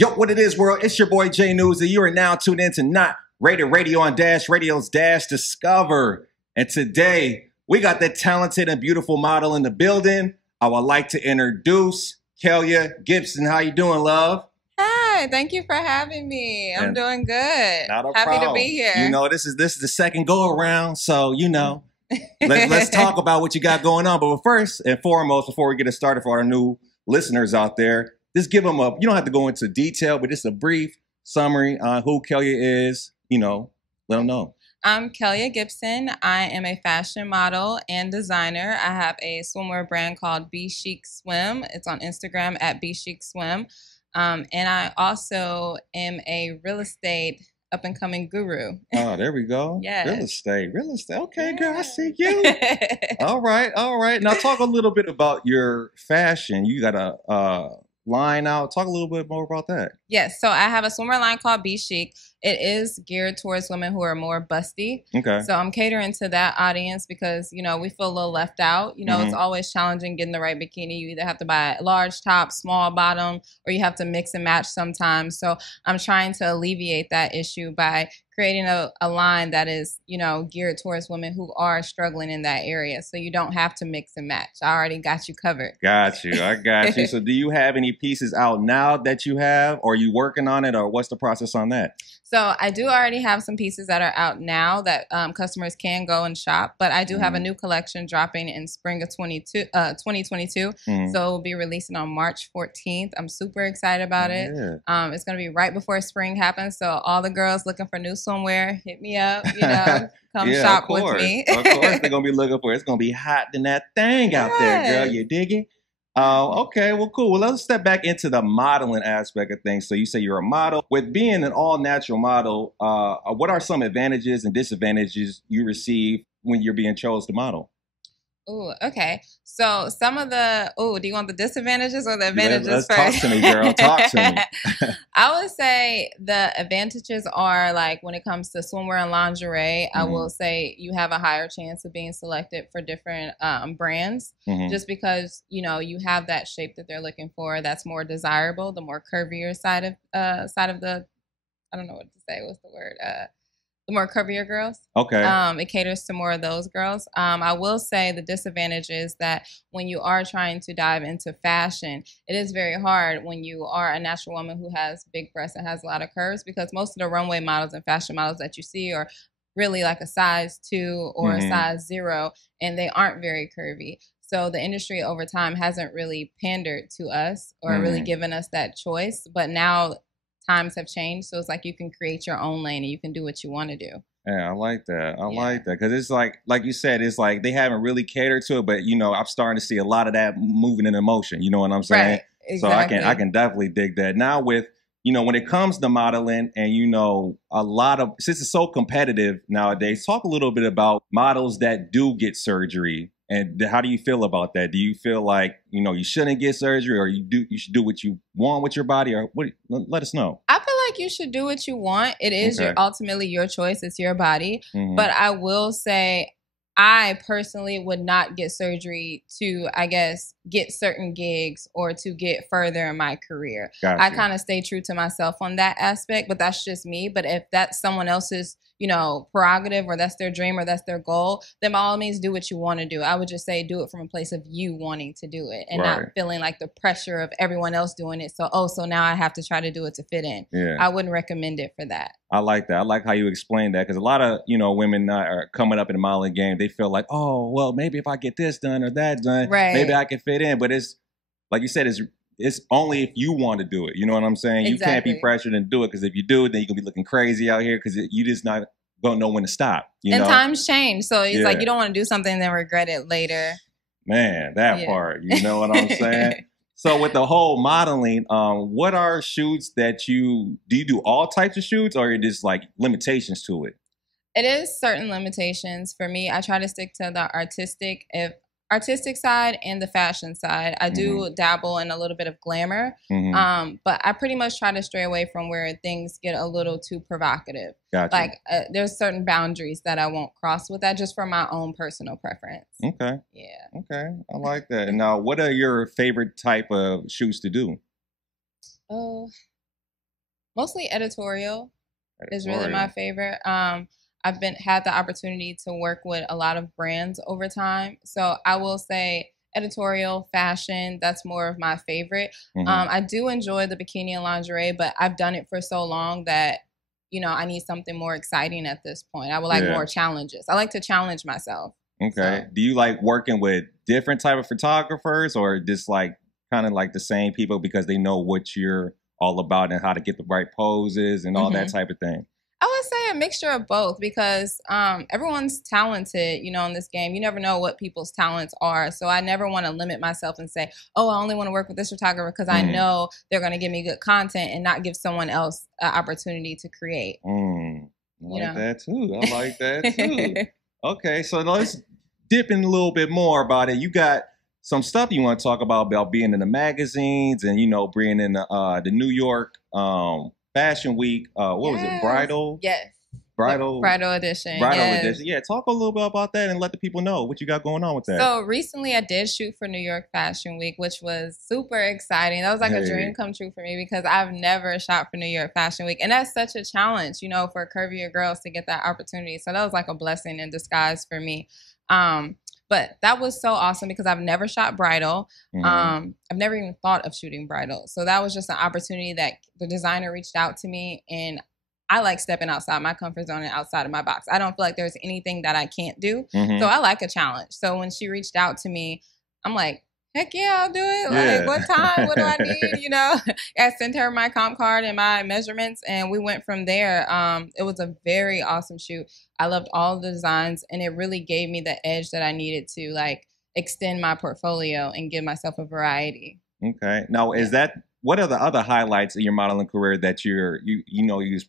Yo, what it is, world? It's your boy Jay Newz, and you are now tuned in to Not Rated Radio on Dash Radio's Dash Discover. And today, we got that talented and beautiful model in the building. I would like to introduce Kelia Gipson. How you doing, love? Hi, thank you for having me. I'm doing good. Not a Happy problem. to be here. You know, this is the second go around, so let's talk about what you got going on. But first and foremost, before we get it started for our new listeners out there, just give them you don't have to go into detail, but just a brief summary on who Kelia is. Let them know. I'm Kelia Gipson. I am a fashion model and designer. I have a swimwear brand called Be Chic Swim. It's on Instagram at Be Chic Swim. And I also am a real estate up-and-coming guru. Oh, there we go. Yes. Real estate. Okay, yeah. Girl, I see you. All right. Now talk a little bit about your fashion. You got a line out. Talk a little bit more about that. Yes, so I have a swimwear line called Be Chic. It is geared towards women who are more busty. Okay. So I'm catering to that audience because, we feel a little left out. It's always challenging getting the right bikini. You either have to buy a large top, small bottom, or you have to mix and match sometimes. So I'm trying to alleviate that issue by creating a line that is, geared towards women who are struggling in that area. So you don't have to mix and match. I already got you covered. Got you. I got you. So do you have any pieces out now that you have, or are you working on it, or what's the process on that? So I do already have some pieces that are out now that customers can go and shop, but I do have a new collection dropping in spring of 2022. So we'll be releasing on March 14th. I'm super excited about it. It's going to be right before spring happens. So all the girls looking for new swimwear, hit me up, come shop with me. Of course, they're going to be looking for it. It's going to be hot than that thing out there, girl. You digging? Okay, well, cool. Well, let's step back into the modeling aspect of things. So you say you're a model. With being an all-natural model, what are some advantages and disadvantages you receive when you're being chosen to model? Oh, okay. So some of the, do you want the disadvantages or the advantages let's first? Talk to me, girl. Talk to me. I would say the advantages are like when it comes to swimwear and lingerie, I will say you have a higher chance of being selected for different brands just because, you have that shape that they're looking for that's more desirable, the more curvier side of the, I don't know what to say. What's the word? The more curvier girls. Okay. It caters to more of those girls. I will say the disadvantage is that when you are trying to dive into fashion, it is very hard when you are a natural woman who has big breasts and has a lot of curves because most of the runway models and fashion models that you see are really like a size 2 or a size 0, and they aren't very curvy. So the industry over time hasn't really pandered to us or really given us that choice. But now times have changed, so it's like you can create your own lane and you can do what you want to do. Yeah, I like that. I like that because it's like you said, it's like they haven't really catered to it, but I'm starting to see a lot of that moving in motion. You know what I'm saying? Right. Exactly. So I can definitely dig that. Now with when it comes to modeling and a lot of, since it's so competitive nowadays, talk a little bit about models that do get surgery. And how do you feel about that? Do you feel like, you shouldn't get surgery or you should do what you want with your body or what? Let us know. I feel like you should do what you want. It is ultimately your choice. It's your body. But I will say I personally would not get surgery to, I guess, get certain gigs or to get further in my career. Gotcha. I kind of stay true to myself on that aspect, but that's just me. But if that's someone else's prerogative or that's their dream or that's their goal, then by all means do what you want to do. I would just say do it from a place of you wanting to do it and not feeling like the pressure of everyone else doing it. So now I have to try to do it to fit in. Yeah. I wouldn't recommend it for that. I like that. I like how you explain that because a lot of, women are coming up in the modeling game. They feel like, oh, well, maybe if I get this done or that done, maybe I can fit in. But it's, like you said, it's only if you want to do it. You know what I'm saying? Exactly. You can't be pressured and do it because if you do it, then you're going to be looking crazy out here because you just not going to know when to stop. And times change. So it's like you don't want to do something and then regret it later. Man, that part. You know what I'm saying? So with the whole modeling, what are shoots that do you do all types of shoots or are it just like limitations to it? It is certain limitations. For me, I try to stick to the artistic side and the fashion side. I do dabble in a little bit of glamour, but I pretty much try to stray away from where things get a little too provocative. Gotcha. Like there's certain boundaries that I won't cross with that just for my own personal preference. Okay. Yeah. Okay. I like that. And now, what are your favorite type of shoots to do? Oh, Mostly editorial is really my favorite. I've had the opportunity to work with a lot of brands over time. So I will say editorial, fashion, that's more of my favorite. I do enjoy the bikini and lingerie, but I've done it for so long that, you know, I need something more exciting at this point. I would like more challenges. I like to challenge myself. Okay. So. Do you like working with different type of photographers or just like kind of like the same people because they know what you're all about and how to get the right poses and all that type of thing? I would say a mixture of both because everyone's talented, you know, in this game. You never know what people's talents are. So I never want to limit myself and say, oh, I only want to work with this photographer because I know they're going to give me good content and not give someone else an opportunity to create. I like that too. I like that too. Okay, so let's dip in a little bit more about it. You got some stuff you want to talk about being in the magazines and, you know, bringing in the New York Fashion Week. What was it? Bridal? Yes. Bridal edition. Bridal edition. Yeah, talk a little bit about that and let the people know what you got going on with that. So recently I did shoot for New York Fashion Week, which was super exciting. That was like a dream come true for me because I've never shot for New York Fashion Week. And that's such a challenge, you know, for curvier girls to get that opportunity. So that was like a blessing in disguise for me. But that was so awesome because I've never shot bridal. I've never even thought of shooting bridal. So that was just an opportunity that the designer reached out to me, and I like stepping outside my comfort zone and outside of my box. I don't feel like there's anything that I can't do. So I like a challenge. So when she reached out to me, I'm like, heck yeah, I'll do it. Like, what time? What do I need? You know, I sent her my comp card and my measurements, and we went from there. It was a very awesome shoot. I loved all the designs, and it really gave me the edge that I needed to like extend my portfolio and give myself a variety. Okay. Now, what are the other highlights in your modeling career that you're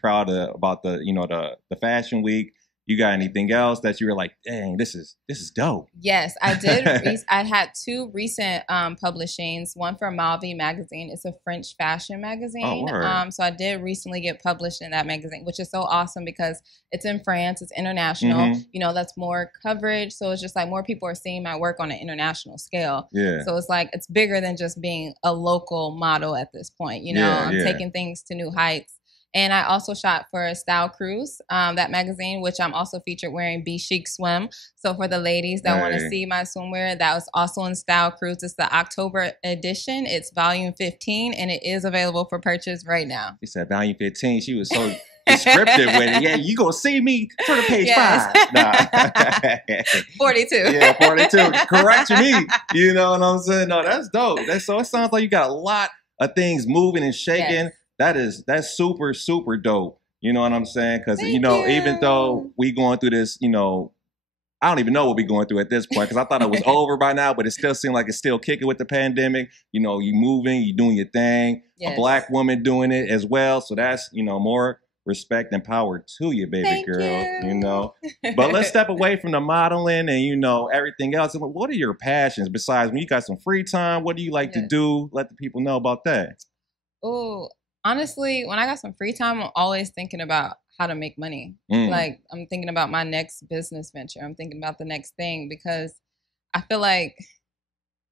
proud of about the Fashion Week? You got anything else that you were like, dang, this is dope? Yes, I did. I had two recent publishings. One for Malvi magazine. It's a French fashion magazine. Oh, word. So I did recently get published in that magazine, which is so awesome because it's in France. It's international. You know, that's more coverage. So it's just like more people are seeing my work on an international scale. Yeah. So it's like it's bigger than just being a local model at this point. You know, I'm taking things to new heights. And I also shot for Style Cruise, that magazine, which I'm also featured wearing Be Chic Swim. So for the ladies that want to see my swimwear, that was also in Style Cruise. It's the October edition. It's volume 15, and it is available for purchase right now. She said volume 15. She was so descriptive with it. Yeah, you gonna see me. Turn to page 5. Nah. 42. Yeah, 42. Correct me. You know what I'm saying? No, that's dope. So it sounds like you got a lot of things moving and shaking. Yes. That's super, super dope. You know what I'm saying? Because, even though we going through this, I don't even know what we're going through at this point because I thought it was over by now, but it still seemed like it's still kicking with the pandemic. You know, you moving, you doing your thing. Yes. A Black woman doing it as well. So that's, more respect and power to you, baby Thank girl. You. But let's step away from the modeling and, everything else. What are your passions besides when you got some free time? What do you like to do? Let the people know about that. Oh, honestly, when I got some free time, I'm always thinking about how to make money. Like, I'm thinking about my next business venture. I'm thinking about the next thing because I feel like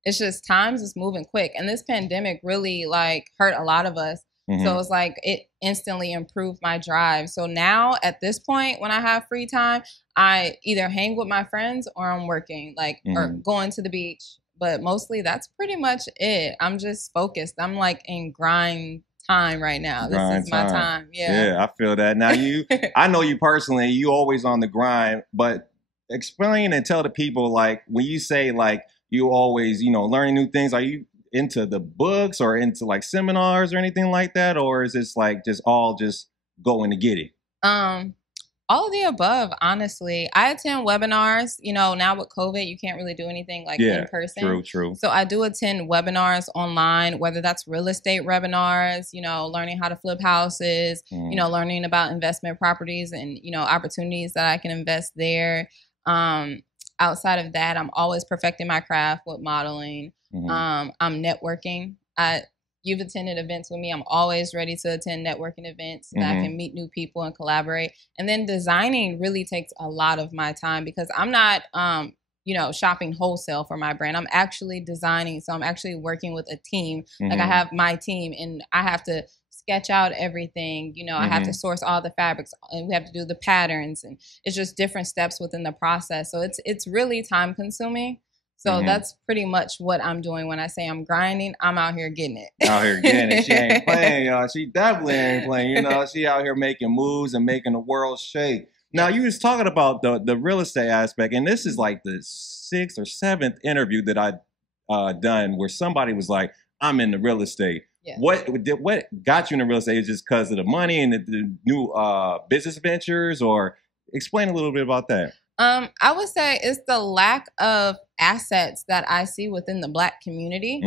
it's just times is moving quick. And this pandemic really like hurt a lot of us. So it's like it instantly improved my drive. So now at this point, when I have free time, I either hang with my friends or I'm working, like, or going to the beach. But mostly that's pretty much it. I'm just focused. I'm like in grind time right now. This is my time. Yeah, I feel that. Now I know you personally, you always on the grind, but explain and tell the people, like, when you say like you always, learning new things, are you into the books or into like seminars or anything like that? Or is this like just going to get it? All of the above, honestly. I attend webinars. Now with COVID, you can't really do anything like in person. True. So I do attend webinars online, whether that's real estate webinars, learning how to flip houses, learning about investment properties and, opportunities that I can invest there. Outside of that, I'm always perfecting my craft with modeling. I'm networking. You've attended events with me. I'm always ready to attend networking events so that I can meet new people and collaborate. And then designing really takes a lot of my time because I'm not, shopping wholesale for my brand. I'm actually designing. So I'm actually working with a team. Like I have my team and I have to sketch out everything. You know, I have to source all the fabrics, and we have to do the patterns, and it's just different steps within the process. So it's really time consuming. So that's pretty much what I'm doing when I say I'm grinding. I'm out here getting it. Out here getting it. She ain't playing, y'all. She definitely ain't playing. You know, she out here making moves and making the world shake. Now, you was talking about the real estate aspect, and this is like the 6th or 7th interview that I done where somebody was like, I'm in the real estate. Yeah. What got you into real estate? Is just because of the money and the new business ventures, or explain a little bit about that? I would say it's the lack of assets that I see within the Black community.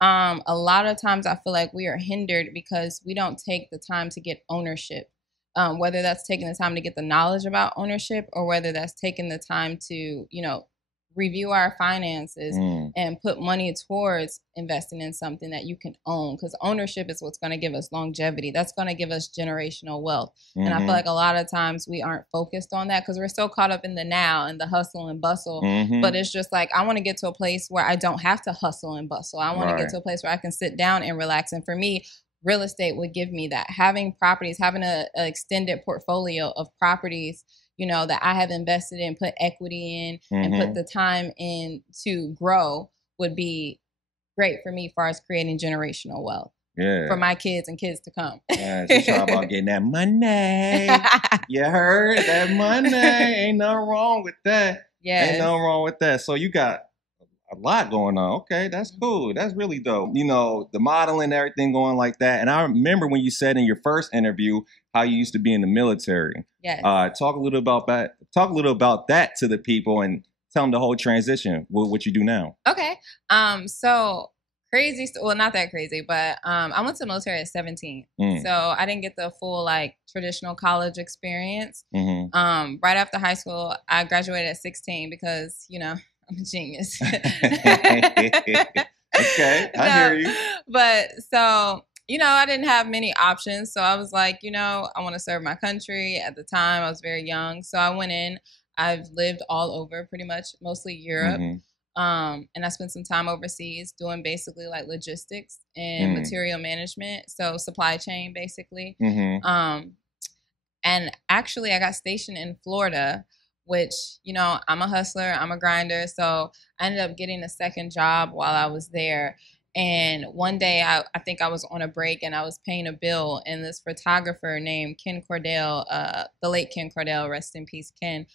A lot of times I feel like we are hindered because we don't take the time to get ownership. Whether that's taking the time to get the knowledge about ownership, or whether that's taking the time to, you know, review our finances and put money towards investing in something that you can own, because ownership is what's going to give us longevity. That's going to give us generational wealth. And I feel like a lot of times we aren't focused on that because we're so caught up in the now and the hustle and bustle. But it's just like, I want to get to a place where I don't have to hustle and bustle. I want to get to a place where I can sit down and relax. And for me, real estate would give me that. Having properties, having an extended portfolio of properties, you know, that I have invested in, put equity in, and put the time in to grow would be great for me as far as creating generational wealth. Yeah. For my kids and kids to come. Yeah, she's talking about getting that money. You heard that money. Ain't nothing wrong with that. Yeah. Ain't nothing wrong with that. So you got a lot going on. Okay, that's cool. That's really dope. You know, the modeling, everything going like that. And I remember when you said in your first interview how you used to be in the military. Yes. Talk a little about that. Talk a little about that to the people and tell them the whole transition. What you do now. Okay. So crazy. Well, not that crazy, but I went to the military at 17. So I didn't get the full like traditional college experience. Right after high school, I graduated at 16 because, you know, I'm a genius. Okay, I hear you. But so, you know, I didn't have many options. So I was like, you know, I want to serve my country. At the time, I was very young. So I went in. I've lived all over, pretty much, mostly Europe. And I spent some time overseas doing basically like logistics and material management. So supply chain, basically. And actually, I got stationed in Florida, which, you know, I'm a hustler, I'm a grinder. So I ended up getting a second job while I was there. And one day I think I was on a break and I was paying a bill, and this photographer named Ken Cordell, the late Ken Cordell, rest in peace, Ken,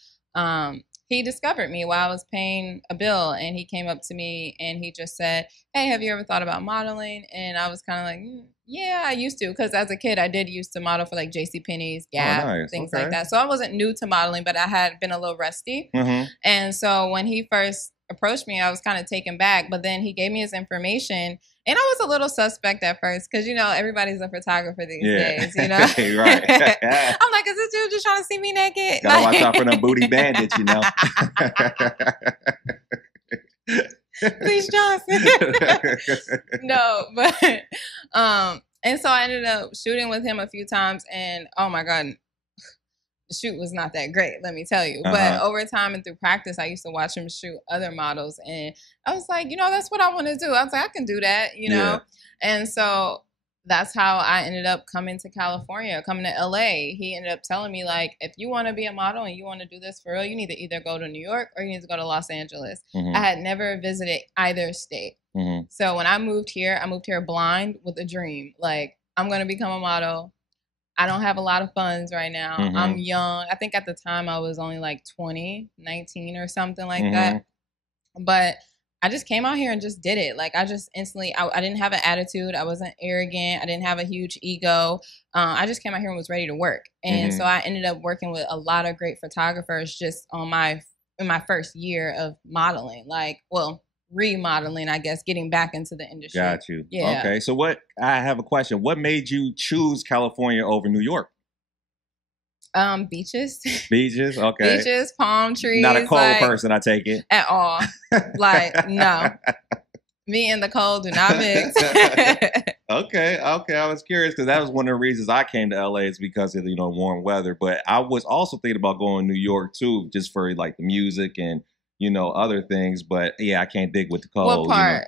he discovered me while I was paying a bill, and he came up to me and he just said, hey, have you ever thought about modeling? And I was kind of like, yeah, I used to, because as a kid, I did used to model for like JCPenney's, Gap, things like that. So I wasn't new to modeling, but I had been a little rusty. And so when he first approached me, I was kind of taken back, but then he gave me his information, and I was a little suspect at first because, you know, everybody's a photographer these days, you know? Right. I'm like, is this dude just trying to see me naked? Gotta watch out for them booty bandits, you know? Please, Johnson. No, but and so I ended up shooting with him a few times, and oh my God, the shoot was not that great, let me tell you. But over time and through practice, I used to watch him shoot other models, and I was like, you know, that's what I want to do. I was like, I can do that, you know? And so that's how I ended up coming to California, coming to LA. He ended up telling me, like, if you want to be a model and you want to do this for real, you need to either go to New York or you need to go to Los Angeles. I had never visited either state. So when I moved here blind with a dream. Like, I'm going to become a model. I don't have a lot of funds right now. I'm young. I think at the time I was only like 19 or something like that. But I just came out here and just did it. Like, I just instantly, I didn't have an attitude. I wasn't arrogant. I didn't have a huge ego. I just came out here and was ready to work. And so I ended up working with a lot of great photographers just in my first year of modeling. Like, well, remodeling, I guess, getting back into the industry. Got you. Yeah. Okay. So I have a question. What made you choose California over New York? Beaches. Beaches, okay. Beaches, palm trees. Not a cold person, I take it. At all. Like, no. Me and the cold do not mix. Okay. I was curious because that was one of the reasons I came to LA is because of, you know, warm weather. But I was also thinking about going to New York too, just for like the music and, you know, other things. But yeah, I can't dig with the cold. What part?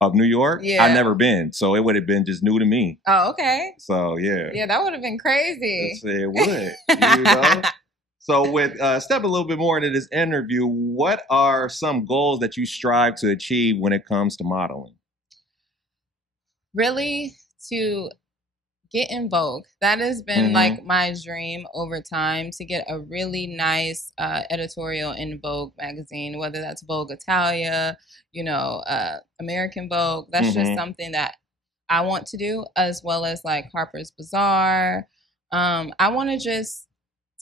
Of New York? Yeah. I've never been, so it would have been just new to me. Oh, okay. So, yeah. Yeah, that would have been crazy. It would, you know? So with step a little bit more into this interview, what are some goals that you strive to achieve when it comes to modeling? Really, to get in Vogue. That has been like my dream over time, to get a really nice editorial in Vogue magazine, whether that's Vogue Italia, you know, American Vogue. That's just something that I want to do, as well as like Harper's Bazaar. I want to just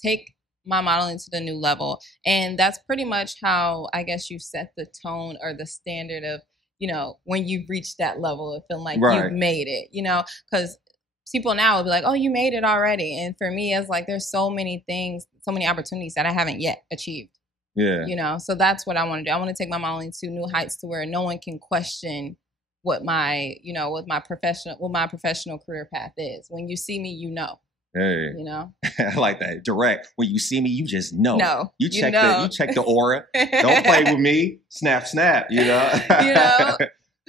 take my modeling to the new level. And that's pretty much how I guess you set the tone or the standard of, you know, when you've reached that level of feeling like you've made it, you know, because people now will be like, oh, you made it already. And for me, it's like there's so many things, so many opportunities that I haven't yet achieved. Yeah. You know, so that's what I want to do. I want to take my modeling to new heights, to where no one can question what my, you know, what my professional career path is. When you see me, you know. Hey. You know? I like that. Direct. When you see me, you just know. No. You check the aura. Don't play with me. Snap, snap, you know? You know?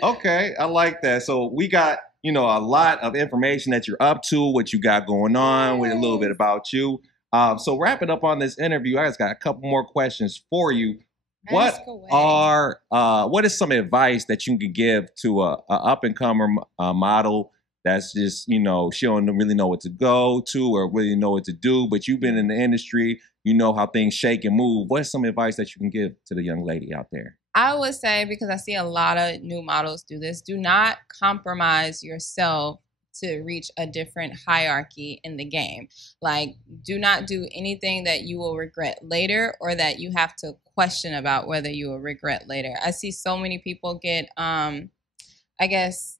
Okay, I like that. So we got, you know, a lot of information that you're up to, what you got going on, with a little bit about you. So wrapping up on this interview, I just got a couple more questions for you. What is some advice that you can give to a up-and-comer model that's just, you know, she don't really know what to go to or really know what to do, but you've been in the industry, you know how things shake and move. What's some advice that you can give to the young lady out there? I would say, because I see a lot of new models do this, do not compromise yourself to reach a different hierarchy in the game. Like, do not do anything that you will regret later, or that you have to question about whether you will regret later. I see so many people get, I guess,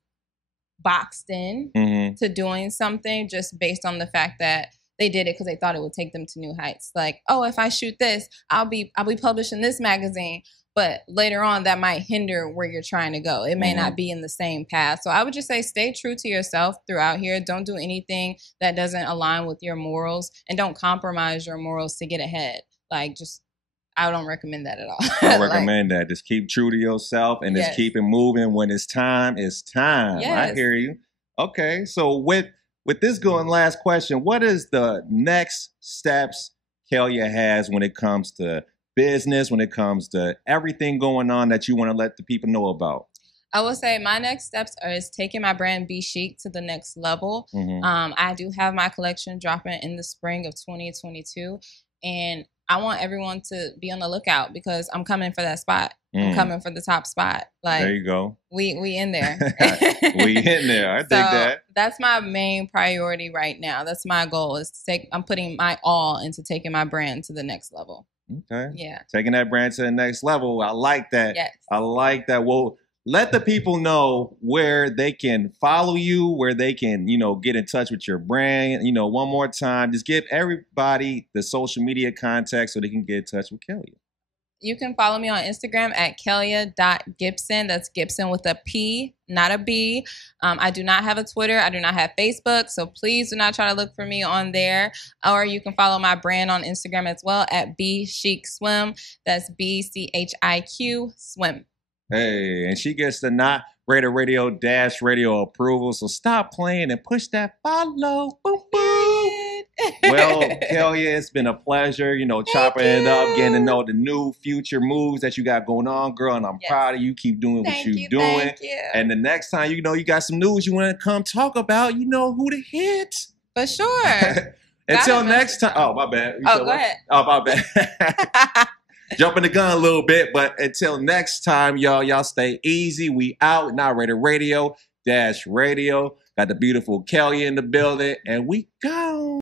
boxed in to doing something just based on the fact that they did it because they thought it would take them to new heights. Like, oh, if I shoot this, I'll be published in this magazine. But later on, that might hinder where you're trying to go. It may not be in the same path. So I would just say stay true to yourself throughout here. Don't do anything that doesn't align with your morals, and don't compromise your morals to get ahead. Like, just, I don't recommend that at all. I recommend that. Just keep true to yourself and just keep it moving. When it's time, it's time. Yes. I hear you. Okay, so with this going last question, what is the next steps Kelia has when it comes to business, when it comes to everything going on that you want to let the people know about? I will say my next steps is taking my brand Be Chic to the next level. I do have my collection dropping in the spring of 2022, and I want everyone to be on the lookout, because I'm coming for that spot. I'm coming for the top spot. Like, there you go. We in there. We in there. I dig that. That's my main priority right now. That's my goal, is to I'm putting my all into taking my brand to the next level. Okay. Yeah. Taking that brand to the next level. I like that. Yes. I like that. Well, let the people know where they can follow you, where they can, you know, get in touch with your brand. You know, one more time, just give everybody the social media contact so they can get in touch with Kelia. You can follow me on Instagram at kelia.gipson. That's Gipson with a P, not a B. I do not have a Twitter. I do not have Facebook. So please do not try to look for me on there. Or you can follow my brand on Instagram as well at Be Chic Swim. That's BCHIQ Swim. Hey, and she gets the Not Rated Radio Dash Radio approval. So stop playing and push that follow. Boom, boom. Well, Kelia, it's been a pleasure, you know, chopping it up, getting to know the new future moves that you got going on, girl. And I'm proud of you. Keep doing what you're doing. Thank you. And the next time, you know, you got some news you want to come talk about, you know who to hit. For sure. Until next time. Oh, my bad. Go ahead. Oh, my bad. Jumping the gun a little bit, but until next time, y'all stay easy. We out. Not Rated Radio Dash Radio. Got the beautiful Kelia in the building, and we go.